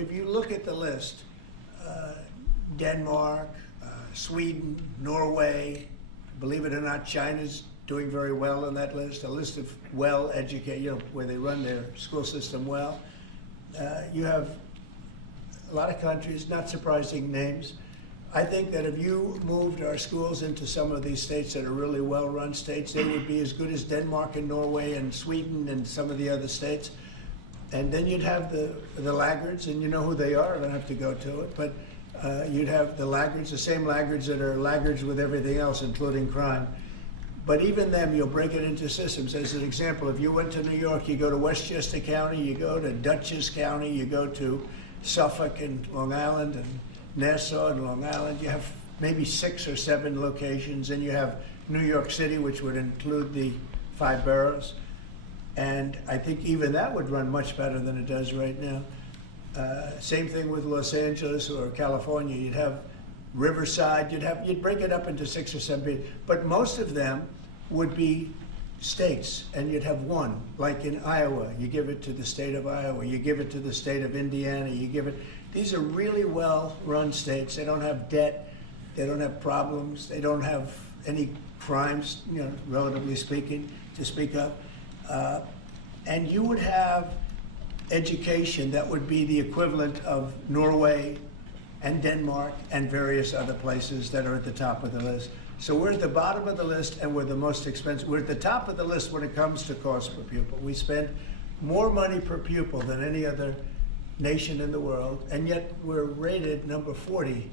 if you look at the list, Denmark, Sweden, Norway, believe it or not, China's doing very well on that list, a list of well-educated, where they run their school system well. You have a lot of countries, not surprising names. I think that if you moved our schools into some of these states that are really well-run states, they would be as good as Denmark and Norway and Sweden and some of the other states. And then you'd have the laggards, and you know who they are, I don't have to go to it, but you'd have the laggards, the same laggards that are laggards with everything else, including crime. But even them, you'll break it into systems. As an example, if you went to New York, you go to Westchester County, you go to Dutchess County, you go to Suffolk and Long Island and Nassau and Long Island, you have maybe 6 or 7 locations, and you have New York City, which would include the 5 boroughs. And I think even that would run much better than it does right now. Same thing with Los Angeles or California. You'd have Riverside, you'd break it up into 6 or 7, but most of them would be states, and you'd have one, like in Iowa, you give it to the state of Iowa, you give it to the state of Indiana, you give it, these are really well-run states. They don't have debt, they don't have problems, they don't have any crimes, relatively speaking, to speak of. And you would have education that would be the equivalent of Norway and Denmark and various other places that are at the top of the list. So we're at the bottom of the list, and we're the most expensive. We're at the top of the list when it comes to cost per pupil. We spend more money per pupil than any other nation in the world, and yet we're rated number 40